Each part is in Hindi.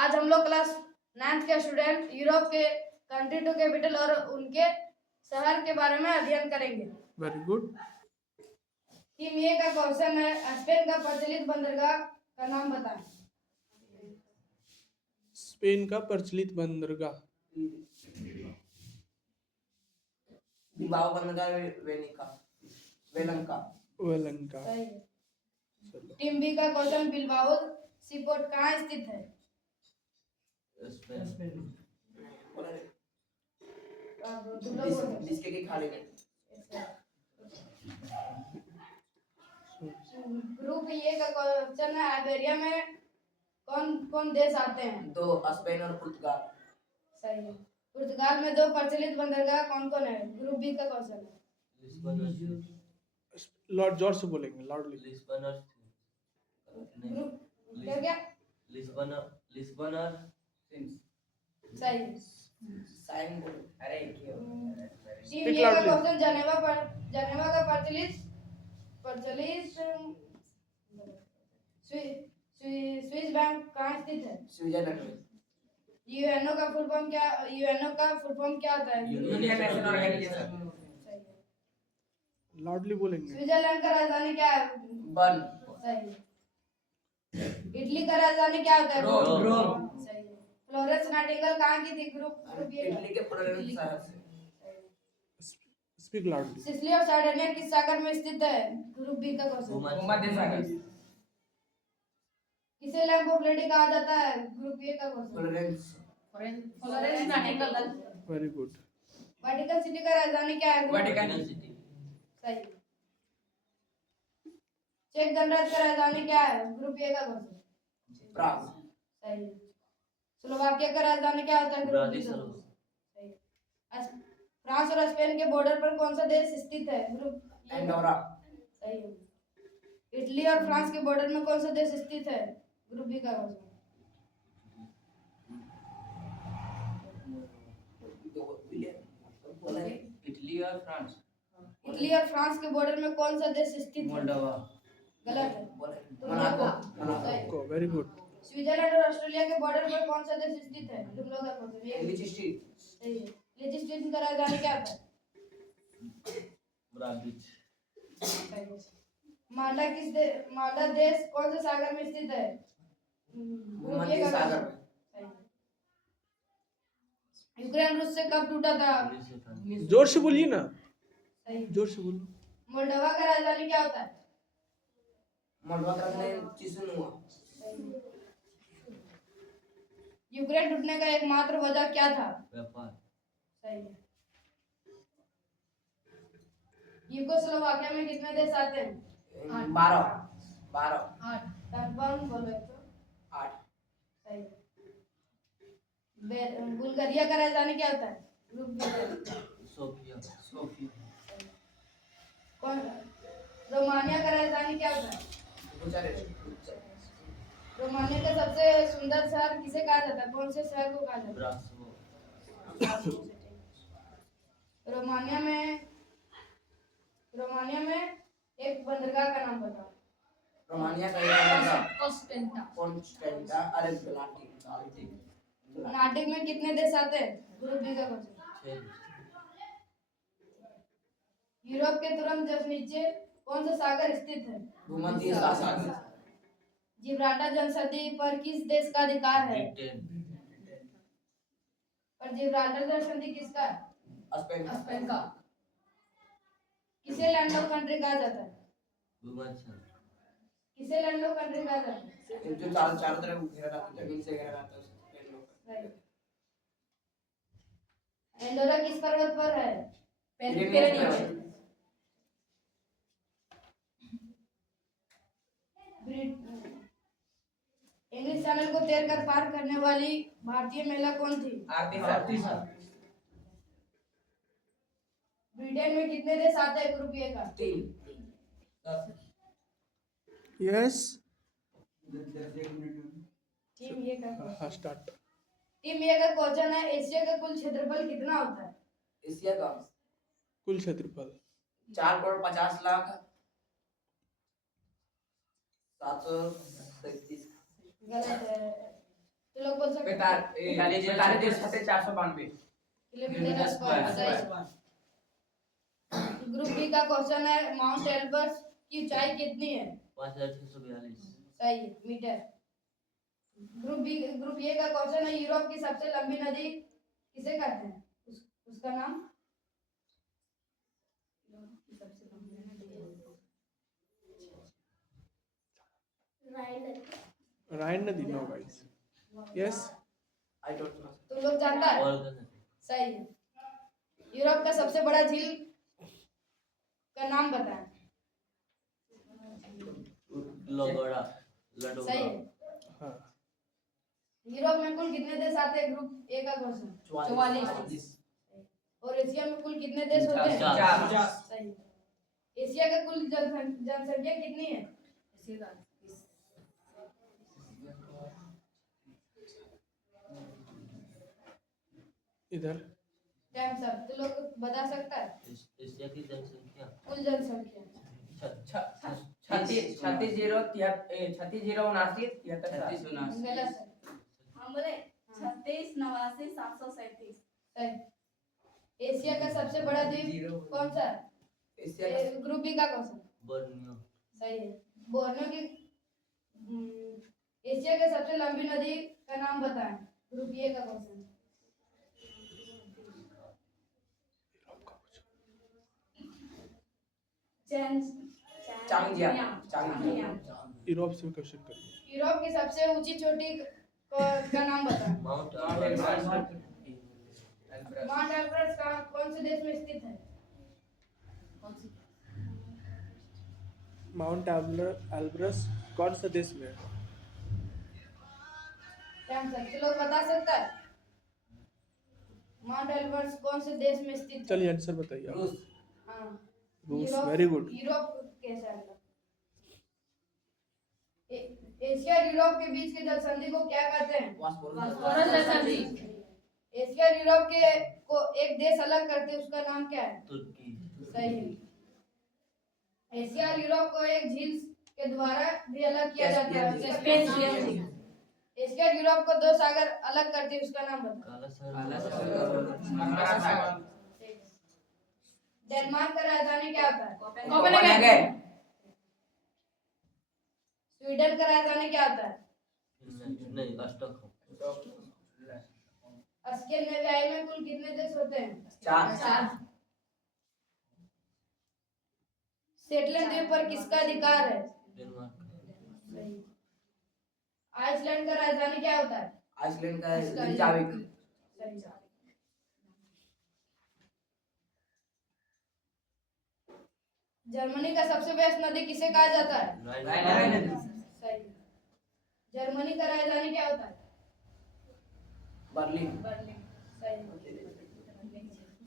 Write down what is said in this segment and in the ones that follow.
आज हम लोग क्लास 9th के स्टूडेंट यूरोप के कंट्री टू कैपिटल और उनके शहर के बारे में अध्ययन करेंगे। Very good. टीम ए का क्वेश्चन है, स्पेन का प्रचलित बंदरगाह का नाम बताएं। स्पेन का प्रचलित बंदरगाह बिलबाओ बंदरगाह, वेलंका। सही है। टीम बी का क्वेश्चन, बिलबाओ सीपोर्ट कहाँ स्थित है? जिसके की खाड़ी में। ग्रुप ए का क्वेश्चन है, आइबेरिया में कौन कौन देश आते हैं? 2, स्पेन और पुर्तगाल। सही है। पुर्तगाल में 2 प्रचलित बंदरगाह कौन कौन है? ग्रुप बी का क्वेश्चन है। लॉर्ड जॉर्ज से बोलेंगे, लॉर्ड लिस्बन और ग्रुप क्या? लिस्बन और सही है। साइन बोल। अरे टीम ए का क्वेश्चन, जनेवा का प्रचलित स्विस बैंक कहाँ स्थित है? स्विट्जरलैंड में। यूएनओ का फुल फॉर्म क्या होता है? Union nation organisation. सही है। लॉर्डली बोलेंगे। स्विट्जरलैंड का राजधानी क्या है? बर्न। सही है। इटली का राजधानी क्या होता है? रोम। सही है। फ्लोरेंस नाइटिंगेल कहाँ की थी? ग्रुप ए का। इटली के फ्लोरेंस शहर से। Speak loudly. सिसिली और सार्डिनिया किस सागर में स्थित है? ग्रुप बी का क्वेश्चन। भूमध्य सागर। किसे लैंप ऑफ लेडी कहा जाता है? ग्रुप ए का question. Florence Nightingale. Very good. Vatican city का राजधानी क्या है? Vatican city. सही। चेक गणराज्य का राजधानी क्या है? ग्रुप ए का क्वेश्चन। प्राग। सही। स्लोवाकिया का राजधानी क्या होता है? ग्रुप बी का। सही। फ्रांस और स्पेन के बॉर्डर पर कौन सा देश स्थित है? Group Andorra. सही है। इटली और फ्रांस के बॉर्डर में कौन सा देश स्थित है? ग्रुप बी का क्वेश्चन। इटली और फ्रांस। इटली और फ्रांस के बॉर्डर में कौन सा देश स्थित है? मोल्डोवा। गलत है। मोनाको। Very good. स्विट्जरलैंड और ऑस्ट्रेलिया के बॉर्डर पर कौन सा देश स्थित है? तुम लोग का क्वेश्चन ये लिechtenstein। सही है। लिechtenstein का राजधानी क्या होता है? ब्राजिल। माल्टा देश कौन से सागर में स्थित है? भूमध्य सागर में। यूक्रेन रूस से कब टूटा था? जोर से बोलिए ना। सही। जोर से बोलो। मोल्डोवा का राजधानी क्या होता है? मोल्डोवा का राजधानी चिसिनाउ। यूक्रेन टूटने का एकमात्र वजह क्या था? व्यापार। सही है। यूगोस्लोवाकिया में कितने देश आते हैं? 12। कंफर्म बोलो तो। 8। सही है। बुल्गारिया का राजधानी क्या होता है? Group B. सोफिया। कौन? रोमानिया का राजधानी क्या होता है? बुचारेस्ट। रोमानिया का सबसे सुंदर शहर किसे कहा जाता है? कौन से शहर को कहा जाता है? ब्रासो। रोमानिया में एक बंदरगाह का नाम बताओ। रोमानिया का एक बंदरगाह कॉन्स्टेंटा अरेब्लाटी। नाटिक में कितने देश आते हैं? ग्रुप बी का क्वेश्चन। यूरोप के तुरंत जस्ट नीचे कौन सा सागर स्थित है? भूमध्य सागर। जिब्राल्टर जनसंधि पर किस देश का अधिकार है? और जिब्राल्टर जनसंधि किसका है? स्पेन का। किसे लैंड ऑफ कंट्री कहा जाता है? भूमध्य। किसे लैंड ऑफ कंट्री कहा जाता है? जो चारों तरफ घेरा रहता है, जमीन से घेरा रहता है उसे एंडोरा किस पर्वत पर है? इंग्लिश चैनल को तैर कर पार करने वाली भारतीय महिला कौन थी? आरती सर। ब्रिटेन में कितने देश आते हैं? ग्रुप ए का। 3। यस। टीम ए का। हाँ स्टार्ट। टीम ए का क्वेश्चन है, एशिया का कुल क्षेत्रफल कितना होता है? एशिया का कुल क्षेत्रफल 4,50,00,737। गलत है। तो लोग बोल सकते हैं 45,492 किलोमीटर स्क्वायर। सही। ग्रुप बी का क्वेश्चन है माउंट एल्बर्ट की ऊंचाई कितनी है? 5,642 सही है, मीटर। ग्रुप ए का क्वेश्चन है यूरोप की सबसे लंबी नदी किसे कहते हैं? उसका नाम? यूरोप की सबसे लंबी नदी राइन नदी, no guys. Yes, I don't know तो लोग जानता है? और का सही है। यूरोप का सबसे बड़ा झील का नाम बताएं। लगोड़ा सही लडोगा है। हाँ। यूरोप में कुल कितने देश आते हैं? ग्रुप ए का क्वेश्चन 44। और एशिया में कुल कितने देश होते हैं? 50। सही है। एशिया का कुल जनसंख्या कितनी है? इधर टाइम सर, तो लोग बता सकता है एशिया की जनसंख्या कुल जनसंख्या? 36,079 गलत है। हम बोले 36,89,737। सही। एशिया का सबसे बड़ा द्वीप कौन सा है? एशिया ग्रुप बी का क्वेश्चन। बोर्नियो सही है। बोर्नियो की एशिया के सबसे लंबी नदी का नाम बताएं। ग्रुप ए का क्वेश्चन। चांगजियांग यूरोप से क्वेश्चन करिए। यूरोप की सबसे ऊंची चोटी का नाम बताएं। माउंट माउंट एवरेस्ट कौन से देश में स्थित है? माउंट एल्ब्रस कौन सा देश में है? टाइम सर, तो लोग बता सकता है माउंट एवरेस्ट कौन से देश में स्थित है? चलिए आंसर बताइए आप। रूस हाँ, रूस, वेरी गुड। यूरोप कैसा है? एशिया और यूरोप के बीच की जलसंधि को क्या कहते हैं? वास्पोरस जलसंधि। एशिया और यूरोप के को एक देश अलग करते हैं, उसका नाम क्या है? तुर्की सही है। एशिया और यूरोप को एक झील के द्वारा भी अलग किया जाता है। कैस्पियन झील। एशिया और यूरोप को दो सागर अलग करते हैं, उसका नाम बताओ। काला महाराष्ट्र डेनमार्क का राजधानी क्या होता है? कोपेनहेगन। स्वीडन का राजधानी क्या होता है? नहीं स्टॉकहोम स्कैंडिनेविया में कुल कितने देश होते हैं? 4 शेटलैंड द्वीप पर किसका अधिकार है? डेनमार्क सही। आइसलैंड का राजधानी क्या होता है? आइसलैंड का रिकयाविक सही। जर्मनी का सबसे व्यस्त नदी किसे कहा जाता है? राइन नदी सही। जर्मनी का राजधानी क्या होता है? बर्लिन सही।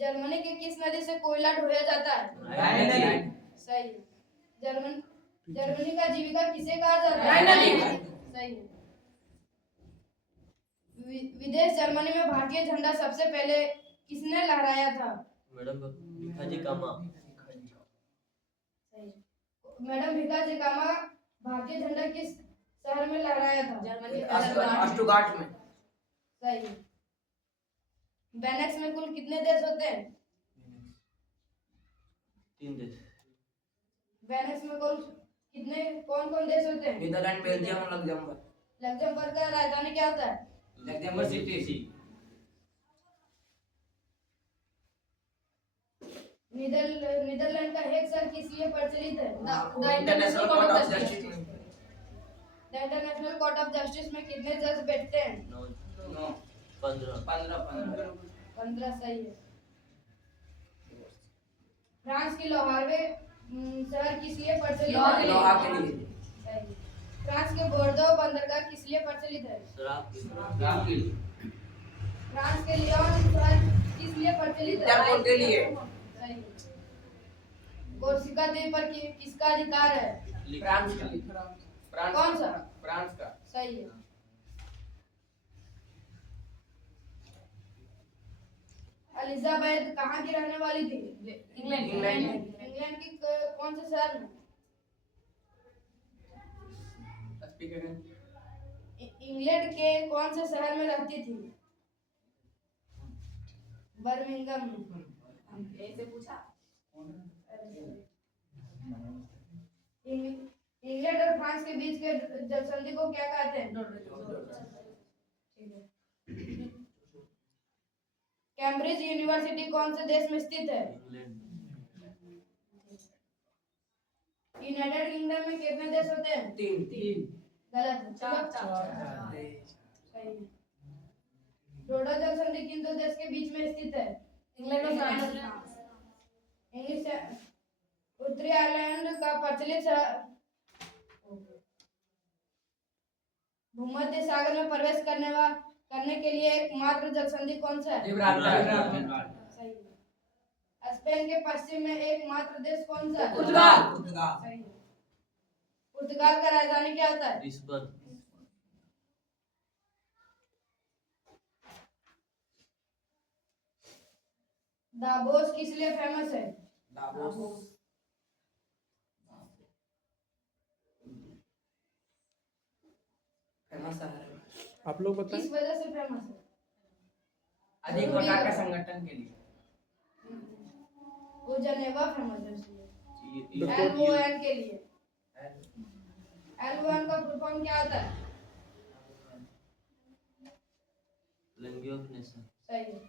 जर्मनी की किस नदी से कोयला ढोया जाता है? राइन नदी सही। जर्मनी का जीविका किसे कहा जाता है? राइन नदी। सही। विदेश जर्मनी में भारतीय झंडा सबसे पहले किसने लहराया था? मैडम भिखाजी कामा सही। मैडम भिकाजी कामा भारतीय झंडा किस शहर में लहराया था? जर्मनी अष्टगाट में सही। बेनेक्स में कुल कितने देश होते हैं? 3 देश बेनेक्स में कुल कितने कौन कौन देश होते हैं? नीदरलैंड बेल्जियम और लग्जमबर्ग लग्जमबर्ग का राजधानी क्या होता है? लग्जमबर्ग सिटी नीदरलैंड का हेग शहर किस लिए प्रचलित है? International court of justice the international court of justice में कितने जज बैठते हैं? 9 15 15 सही है। फ्रांस की लोहारवे शहर किस लिए प्रचलित है? लोहा के लिए सही। फ्रांस के बोर्दो बंदरगाह किस लिए प्रचलित है? शराब की फ्रांस के लियोन शहर किस लिए प्रचलित है? इंटरपोल के लिए सही। कोर्सिका द्वीप पर किसका अधिकार है? फ्रांस के लिए कौन सा? फ्रांस का सही है। एलिजाबेथ कहाँ की रहने वाली थी? इंग्लैंड। इंग्लैंड की कौन से शहर में? इंग्लैंड के कौन से शहर में रहती थी? बर्मिंघम में। ऐसे पूछा इंग्लैंड और फ्रांस के बीच के जलसंधि को क्या कहते हैं? ठीक है। कैम्ब्रिज यूनिवर्सिटी कौन से देश में स्थित है? इंग्लैंड यूनाइटेड किंगडम में कितने देश होते हैं? 3 गलत है। चार चलो, चार सही है। जोड़ो जल संधि किन दो देश के बीच में स्थित है? इंग्लैंड और फ्रांस इंग्लिश उत्तरी आयरलैंड का प्रचलित भूमध्य सागर में प्रवेश करने के लिए एकमात्र जल संधि कौन सा है? जिब्राल्टर सही है। स्पेन के पश्चिम में एकमात्र देश कौन सा है? पुर्तगाल सही है। पुर्तगाल का राजधानी क्या होता है? लिस्बन दावोस किस लिए फेमस है? दावोस फेमस है आप लोग बताएं। किस वजह से फेमस है? अधिक प्रकार के संगठन के लिए वो जनेवा फेमस है इसलिए। बिल्कुल। LON के लिए। LON का फुल फॉर्म क्या होता है? लैंग्वेज ऑफ नेशन सही है।